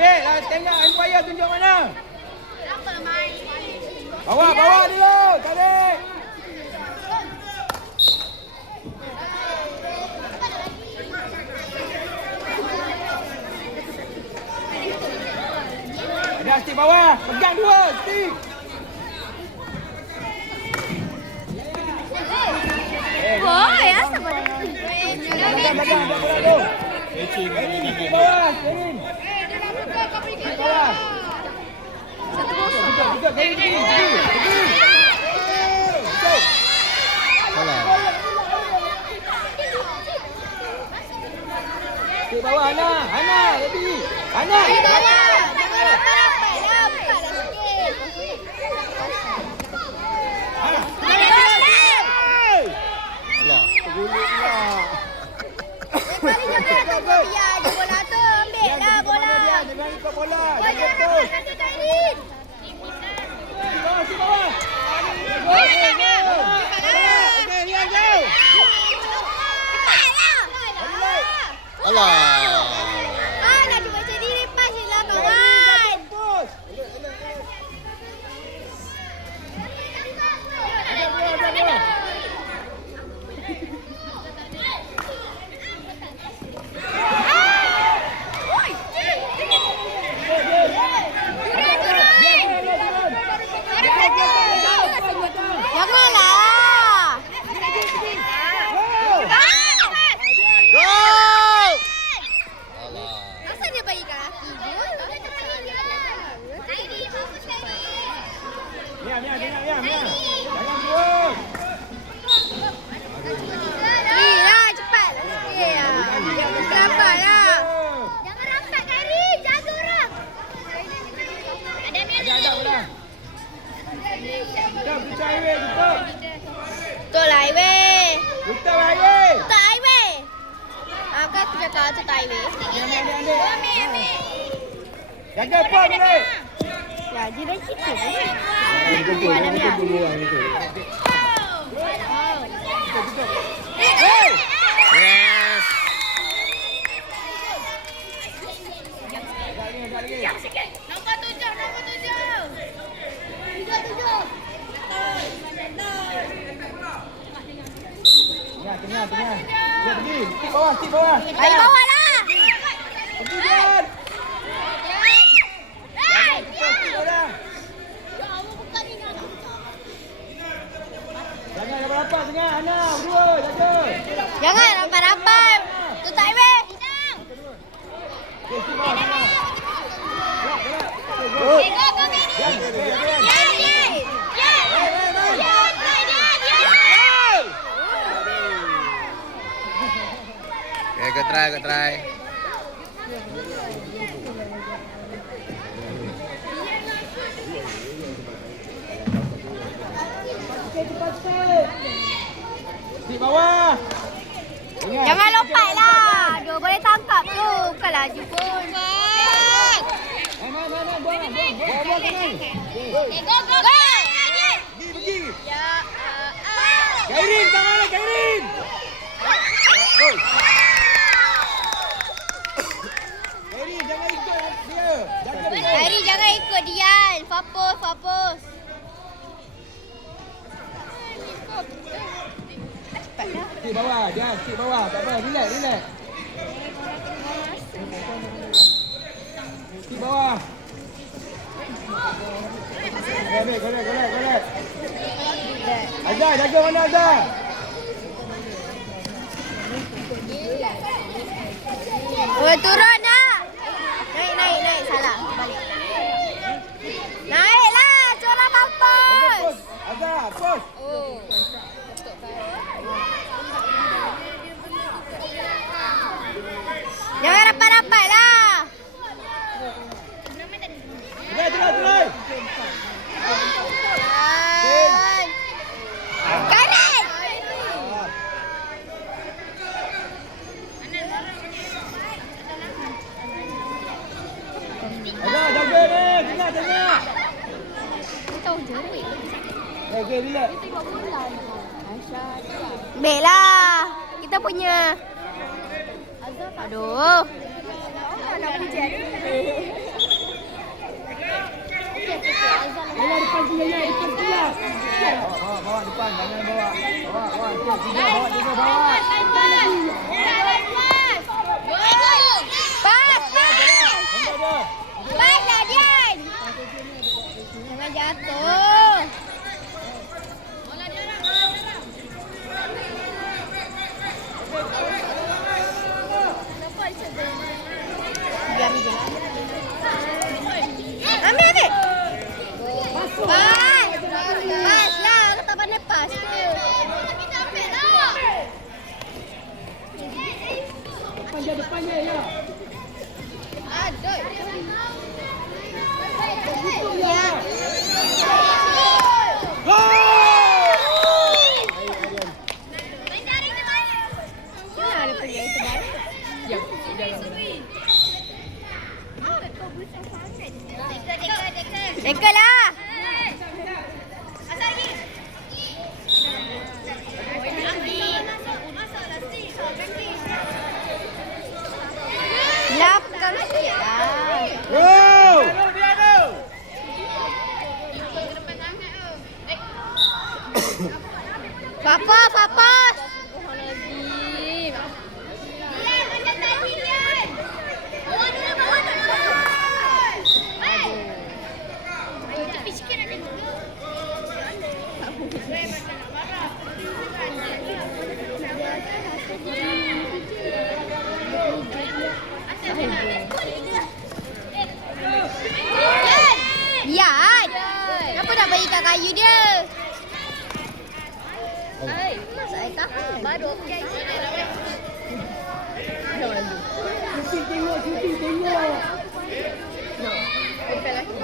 Bek, tengok umpire tunjuk mana. Bawah dulu. Tarik. Ada stick bawah. Pegang dua stick. Boy, asal pada Pegang tu. Stick bawah, Kerin. Stick bawah. Tiga kali pergi. Salah. Stick bawah, Ana, lebih. Ana. Jangan rapat-rapat lah. Bukalah sikit. Salah. Terguling lah. Kali jangan tunggu biar je bola tu. Ambil lah bola. Jangan ikut bola. Bola Jangan jangan push. kata Kairin. Stick bawah. Okey, Rian jauh. Alah. Nak cuba jadi lepas je lah kawan. Push. Janganlah. Gol! Alah. Kenapa dia bagi kaki je? Miam. Jangan push. Lah cepat. Lambat lah. Jangan rapat Kairin. Jaga orang. Ada Ada. Kita highway, tutup. Betul lah highway. Tutup highway. Tak highway. Kan tu cakap tu tak highway. Ambil. Jaga pop boleh. Ya, dia dah kita pun. Hey! Yes. Nombor 7. Tengah. Dia pergi. Stick bawah. Ayo bawah lah. Pergi Jan. Hey! Stick bawah. Jangan rapat tengah. Ana, berdua. Jaga. Jangan rapat-rapat. Tu tak highway. Stick bawah. Go. Okay, kau try. Stick bawah. Jangan lompat lah. Dia boleh tangkap tu. Bukanlah je pun. Buang kanan. Go. Pergi. Ya. Kairin, tangan Kairin. Gol. Kairin, jangan ikut dia. Jaga dia. Kairin jangan ikut Dian. Fokus. Stick bawah, Jan. Stick bawah. Tak apa, relax. Stick bawah. Correct. Azhar, jaga mana Azhar? Oh, turun nak. Naik. Salah. Balik. Naiklah. Corang mampus. Azhar, push. Oh. Jangan rapat-rapat lah. Try. Karet. Azhar, jaga ni. Tengah. Tahu je. Okey, relax. Baiklah. Kita punya. Aduh. Nak hujan. Bawa depan tu ya, depan tu ya. Bawa depan, jangan bawa. Bawa. Bawa juga bawa. Pas. Pas lah Dian. Jangan jatuh. Ambil. Pas. Pas lah. Aku tak pandai pas tu. Depannya ya. Aduh. Ya. Ada pergi itu baik. Dekat lah. Lap kalau sikit lah. Go! Papas. Yan. Kenapa nak bagi kat kayu dia? Hai, saya tahan. Baru okey. Cuti tengok. Okey lagi.